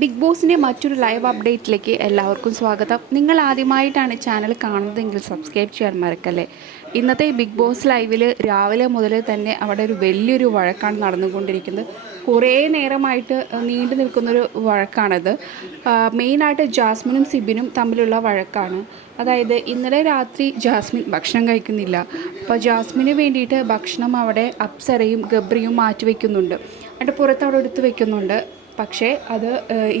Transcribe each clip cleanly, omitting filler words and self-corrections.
Big ബോസിൻ്റെ മറ്റൊരു live അപ്ഡേറ്റിലേക്ക് എല്ലാവർക്കും സ്വാഗതം. നിങ്ങൾ ആദ്യമായിട്ടാണ് ചാനൽ കാണുന്നതെങ്കിൽ സബ്സ്ക്രൈബ് ചെയ്യാൻ മറക്കല്ലേ. ഇന്നത്തെ ബിഗ് ബോസ് ലൈവിൽ രാവിലെ മുതൽ തന്നെ അവിടെ ഒരു വലിയൊരു വഴക്കാണ് നടന്നുകൊണ്ടിരിക്കുന്നത്. കുറേ നേരമായിട്ട് നീണ്ടു നിൽക്കുന്നൊരു വഴക്കാണത്. മെയിനായിട്ട് ജാസ്മിനും സിബിനും തമ്മിലുള്ള വഴക്കാണ്. അതായത് ഇന്നലെ രാത്രി ജാസ്മിൻ ഭക്ഷണം കഴിക്കുന്നില്ല. അപ്പോൾ ജാസ്മിന് വേണ്ടിയിട്ട് ഭക്ഷണം അവിടെ അപ്സരയും ഗബ്രിയും മാറ്റിവെക്കുന്നുണ്ട്. എന്നിട്ട് പുറത്ത് അവിടെ എടുത്ത് വെക്കുന്നുണ്ട്. പക്ഷേ അത്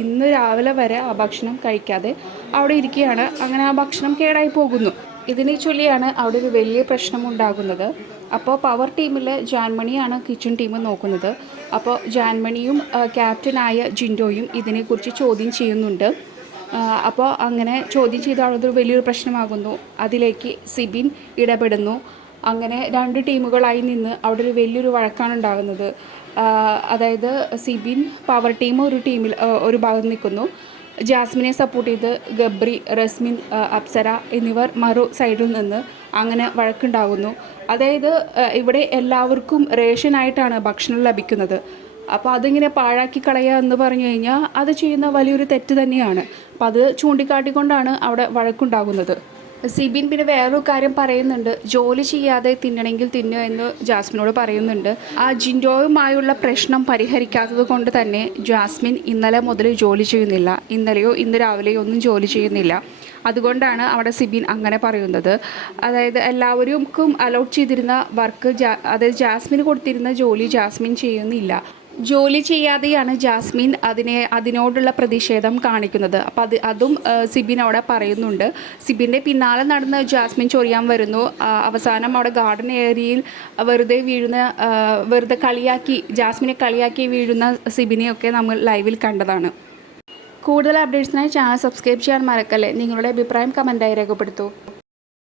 ഇന്ന് രാവിലെ വരെ ആ ഭക്ഷണം കഴിക്കാതെ അവിടെ ഇരിക്കുകയാണ്. അങ്ങനെ ആ ഭക്ഷണം കേടായി പോകുന്നു. ഇതിനെ ചൊല്ലിയാണ് അവിടെ ഒരു വലിയ പ്രശ്നമുണ്ടാകുന്നത്. അപ്പോൾ പവർ ടീമിൽ ജാൻമണിയാണ് കിച്ചൺ ടീം നോക്കുന്നത്. അപ്പോൾ ജാൻമണിയും ക്യാപ്റ്റനായ ജിൻഡോയും ഇതിനെക്കുറിച്ച് ചോദ്യം ചെയ്യുന്നുണ്ട്. അപ്പോൾ അങ്ങനെ ചോദ്യം ചെയ്ത അതൊരു വലിയൊരു പ്രശ്നമാകുന്നു. അതിലേക്ക് സിബിൻ ഇടപെടുന്നു. അങ്ങനെ രണ്ട് ടീമുകളായി നിന്ന് അവിടെ ഒരു വലിയൊരു വഴക്കാണ് ഉണ്ടാകുന്നത്. അതായത് സിബിൻ പവർ ടീം ഒരു ഭാഗത്ത് നിൽക്കുന്നു. ജാസ്മിനെ സപ്പോർട്ട് ചെയ്ത് ഗബ്രി, റസ്മിൻ, അപ്സര എന്നിവർ മറു സൈഡിൽ നിന്ന് അങ്ങനെ വഴക്കുണ്ടാകുന്നു. അതായത് ഇവിടെ എല്ലാവർക്കും റേഷനായിട്ടാണ് ഭക്ഷണം ലഭിക്കുന്നത്. അപ്പോൾ അതിങ്ങനെ പാഴാക്കി കളയുക എന്ന് പറഞ്ഞു കഴിഞ്ഞാൽ അത് ചെയ്യുന്ന വലിയൊരു തെറ്റ് തന്നെയാണ്. അപ്പോൾ അത് ചൂണ്ടിക്കാട്ടിക്കൊണ്ടാണ് അവിടെ വഴക്കുണ്ടാകുന്നത്. സിബിൻ പിന്നെ വേറൊരു കാര്യം പറയുന്നുണ്ട്. ജോലി ചെയ്യാതെ തിന്നണമെങ്കിൽ തിന്നുക എന്ന് ജാസ്മിനോട് പറയുന്നുണ്ട്. ആ ജിൻഡോയുമായുള്ള പ്രശ്നം പരിഹരിക്കാത്തത് കൊണ്ട് തന്നെ ജാസ്മിൻ ഇന്നലെ മുതൽ ജോലി ചെയ്യുന്നില്ല. ഇന്നലെയോ ഇന്ന് രാവിലെയോ ഒന്നും ജോലി ചെയ്യുന്നില്ല. അതുകൊണ്ടാണ് അവിടെ സിബിൻ അങ്ങനെ പറയുന്നത്. അതായത് എല്ലാവർക്കും അലോട്ട് ചെയ്തിരുന്ന വർക്ക് അതായത് ജാസ്മിന് കൊടുത്തിരുന്ന ജോലി ജാസ്മിൻ ചെയ്യുന്നില്ല. ജോലി ചെയ്യാതെയാണ് ജാസ്മിൻ അതിനോടുള്ള പ്രതിഷേധം കാണിക്കുന്നത്. അപ്പോൾ അതും സിബിൻ അവിടെ പറയുന്നുണ്ട്. സിബിൻ്റെ പിന്നാലെ നടന്ന് ജാസ്മിൻ ചൊറിയാൻ വരുന്നു. അവസാനം അവിടെ ഗാർഡൻ ഏരിയയിൽ വെറുതെ ജാസ്മിനെ കളിയാക്കി വീഴുന്ന സിബിനെയൊക്കെ നമ്മൾ ലൈവിൽ കണ്ടതാണ്. കൂടുതൽ അപ്ഡേറ്റ്സിനായി ചാനൽ സബ്സ്ക്രൈബ് ചെയ്യാൻ മറക്കല്ലേ. നിങ്ങളുടെ അഭിപ്രായം കമൻറ്റായി രേഖപ്പെടുത്തൂ.